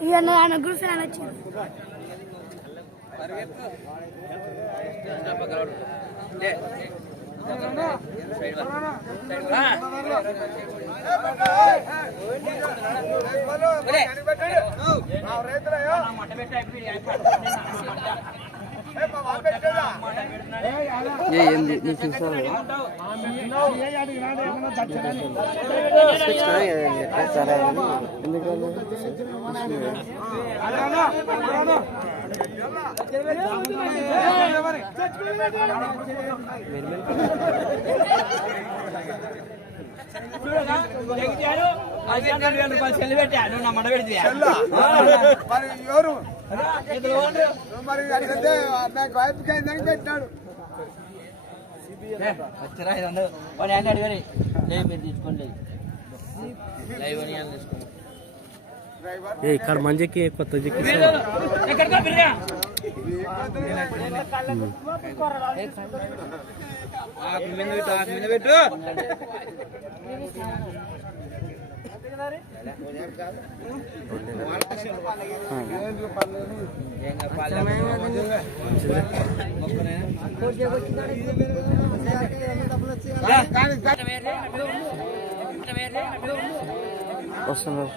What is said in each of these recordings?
ఇక ఆయన కూడా ఫ్యాన్ వచ్చింది ఏంది నీకు చూసాను పెట్టాను నా మడ పెడితే మరి ఎవరు మరి అట్లయితే నాకు వైపుకి అయిందని పెట్టాడు వచ్చరా ఇది వాడు ఏంటి అడిగారు? మీరు తీసుకోండి. లైవ్ అని తీసుకోండి. ఏ ఇక్కడ మంజకి కొత్త జిక్కి ఎక్కడికో పిల్లగా ఆకు మీద పెట్టు ఆకు మీద పెట్టు ఏం కాదు, వస్తున్నారు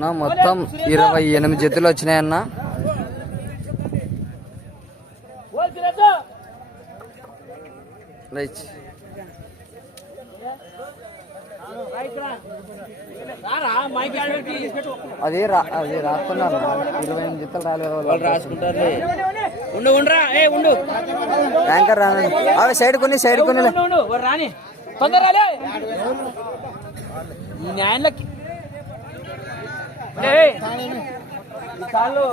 నా మొత్తం ఇరవై ఎనిమిది జతులు వచ్చినాయన్న. రైట్ అది రా అది రాస్తున్నారు ఇరవై ఎనిమిది జతలు రాలేదు వాళ్ళు రాసుకుంటారులే. ఉండు ఉండరా. ఏ ఉండు. యాంకర్ రానండి. అవి సైడ్ కొన్ని సైడ్ కొన్ని ఉండు, ఉండు రాని. తొందర రాలే న్యాయంలోకి. ఏయ్, ఈ కాళ్ళు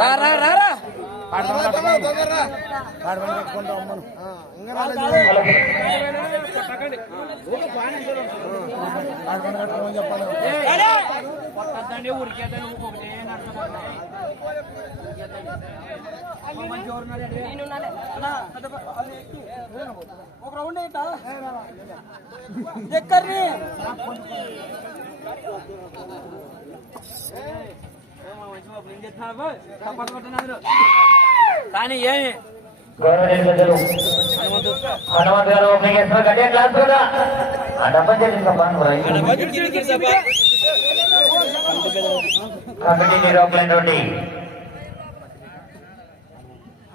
రా రా రా. రా పక్కనే ఇంకొకటి ఒక రౌండ్ ఏంటా ఎక్కర్ని కానీ ఏమి? హనుమంత్ గారు ఓపెనింగ్ చేస్తున్నారు. గట్టిగా క్లాస్ కూడా. ఆ డబ్బా కమిటీ నిరూపలేటువంటి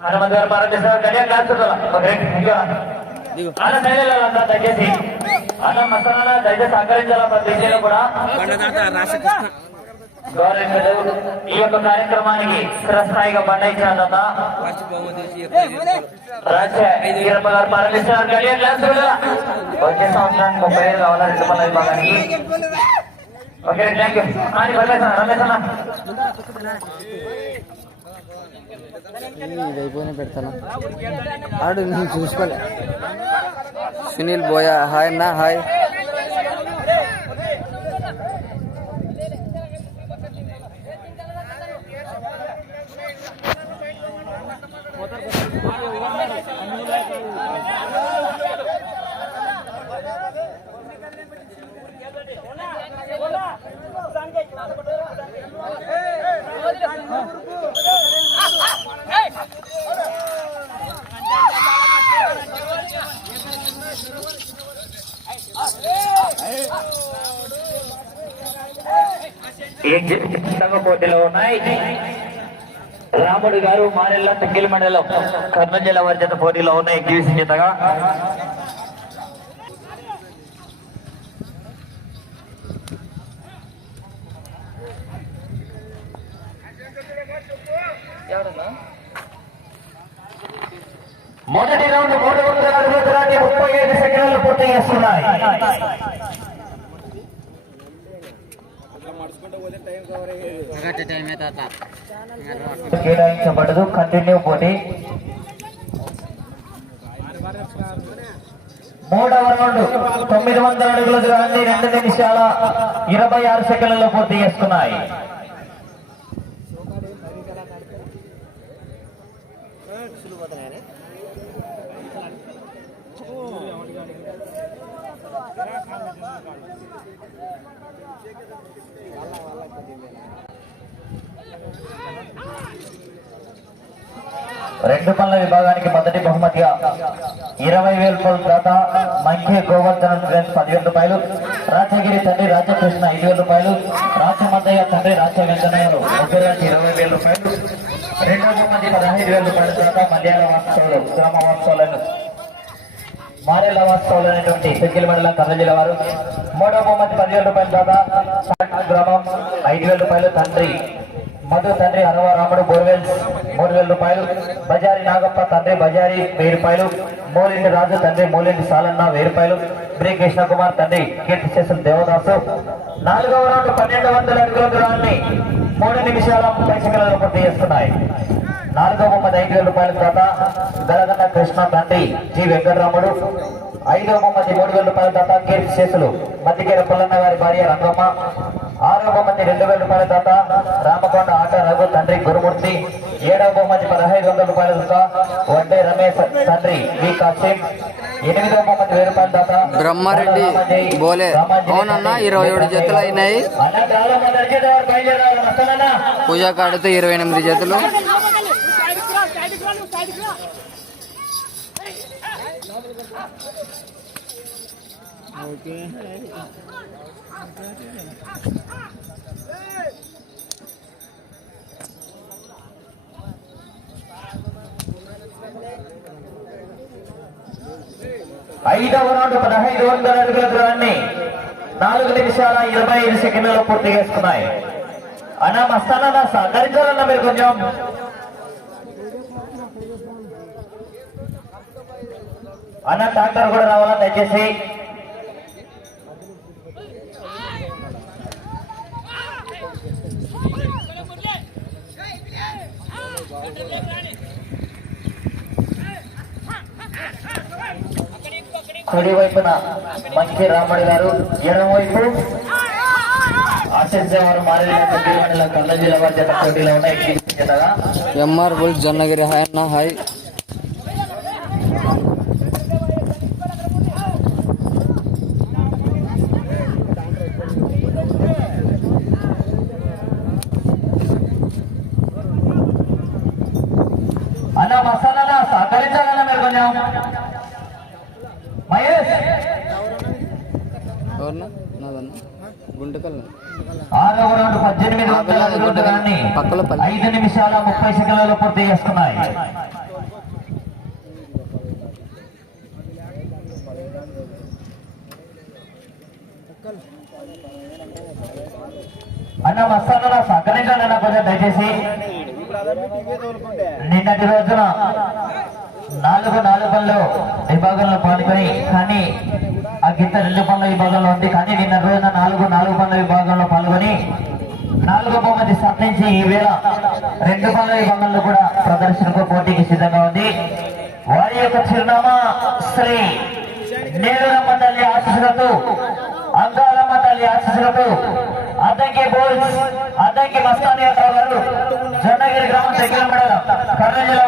హనుమంత్ గారు ప్రారంభిస్తారు గట్టిగా క్లాస్ శైలిలో దయచేసి. అన్న మసాలా దయచేసి సహకరించాలా ప్రతి విషయంలో కూడా? రాసకృష్ణ ఈ యొక్క కార్యక్రమానికి స్థిరస్థాయిగా బంధించాలన్న వచ్చే సంవత్సరానికి ముప్పై ఐదు ఓకే థ్యాంక్ యూ రమేష్ అన్న అయిపోయినా పెడతాను ఆడు నేను చూసుకోలే. సునీల్ బోయా హాయ్ అన్న హాయ్. పోటీలో ఉన్నాయి రాముడు గారు మారెల్ల తగ్గిల మండలం కర్నూలు జిల్లా వారి చేత పోటీలో ఉన్నాయి ఎగ్జిబిషన్ చేతగా మొదటి రౌండ్ మూడు వందల అరవై దూరాన్ని ముప్పై ఐదు సెకండ్లు పూర్తి చేస్తున్నాయి. కేటాయించబడదు. కంటిన్యూ పోటీ మూడవ రౌండ్ తొమ్మిది వందల అడుగుల దూరాన్ని రెండు నిమిషాల ఇరవై ఆరు సెకండ్లలో పూర్తి చేసుకున్నాయి. రెండు పనుల విభాగానికి మొదటి బహుమతిగా ఇరవై వేల రూపాయల దాత మంకే గోవర్ధన్ ఫ్రెండ్స్ పదివేల రూపాయలు రాజగిరి తండ్రి రాజకృష్ణ ఐదు వేల రూపాయలు రాజమద్దయ్య తండ్రి రాజ వెంకన్నయ్యలు ముగ్గురికి ఇరవై వేల రూపాయలు రెండో బహుమతి పదహైదు వేల రూపాయల దాత మధ్యాహ్న వాస్తవాలు గ్రామ వాస్తవాలను మారేల పెంకిల మండలం కర్నూలు జిల్లా వారు మూడో బహుమతి పదివేల రూపాయల దాత గ్రామం ఐదు వేల రూపాయలు తండ్రి. మధు తండ్రి అరవ రాముడు బోర్వెల్స్ మూడు వేల రూపాయలు. బజారి నాగప్ప తండ్రి బజారి వెయ్యి రూపాయలు. మూలింటి రాజు తండ్రి మూలింటి సాలన్న వెయ్యి రూపాయలు. శ్రీ కృష్ణ కుమార్ తండ్రి కీర్తి చేసిన దేవదాసు. నాలుగవ రౌండ్ పన్నెండు వందల అడుగుల దూరాన్ని మూడు నిమిషాల ముప్పై సెకండ్లలో పూర్తి చేస్తున్నాయి. నాలుగవ బొమ్మది ఐదు వేల రూపాయల దాత గలగన్న కృష్ణ తండ్రి జి వెంకటరాముడు ఐదవ బొమ్మది మూడు వేల రూపాయల దాత కీర్తి శేషులు. మధ్యకేర పుల్లన్న గారి భార్య రంగమ్మ. ఆరవ బొమ్మది రెండు వేల రూపాయల దాత రామకొండ ఆట రఘు తండ్రి గురుమూర్తి. ఏడవ బొమ్మది పదహైదు వందల రూపాయల దాత వడ్డే రమేష్ తండ్రి వి కాసిం ఎనిమిదవ బొమ్మది వెయ్యి రూపాయల దాత బ్రహ్మారెడ్డి బోలే. అవునన్నా ఇరవై ఏడు జతలు అయినాయి. పూజా కాడితో ఇరవై ఎనిమిది జతలు. ఐదవ రౌండ్ పదహైదు వందల అడుగుల దూరాన్ని నాలుగు నిమిషాల ఇరవై ఐదు సెకండ్లలో పూర్తి చేసుకున్నాయి. అన్న మస్తానన్నా సహకరించాలన్నా మీరు కొంచెం అన్న ట్రాక్టర్ కూడా రావాలా? దయచేసి. కుడి వైపున మంచి రాముడి గారు ఎడమ వైపు ఆశిస్ మారిన కళ్ళ జిల్లా ఎంఆర్ బుల్ జొన్నగిరి హాయ్ అన్న హాయ్ అన్న మసాలా సహకరించాలన్నా మీరు కొంచెం మహేష్ ఎవరన్నా నాదన్నా గుంటకల్ ఆరవ రౌండ్ పద్దెనిమిది వందల. ఐదు నిమిషాల ముప్పై సెకండ్లలో పూర్తి చేసుకున్నాయి అన్న మస్తాన సహకరించాలి అన్న కొంచెం దయచేసి నిన్నటి రోజున నాలుగు నాలుగు పనులు విభాగంలో పాల్గొని కానీ రెండు పనుల విభాగంలో ఉంది. కానీ నిన్న రోజున నాలుగు నాలుగు పనుల విభాగంలో పాల్గొని నాలుగో బహుమతి సాధించి ఈ వేళ రెండు పనుల విభాగంలో కూడా ప్రదర్శనకు పోటీకి సిద్ధంగా ఉంది. వారి యొక్క చిరునామా శ్రీ నేరురమ్మ తల్లి ఆశీస్సులతో అంగారమ్మ తల్లి ఆశీస్సులతో అద్దంకి బోల్స్ అద్దంకి మస్తానియా గారు జొన్నగిరి గ్రామం దగ్గర మండలం కర్నూలు జిల్లా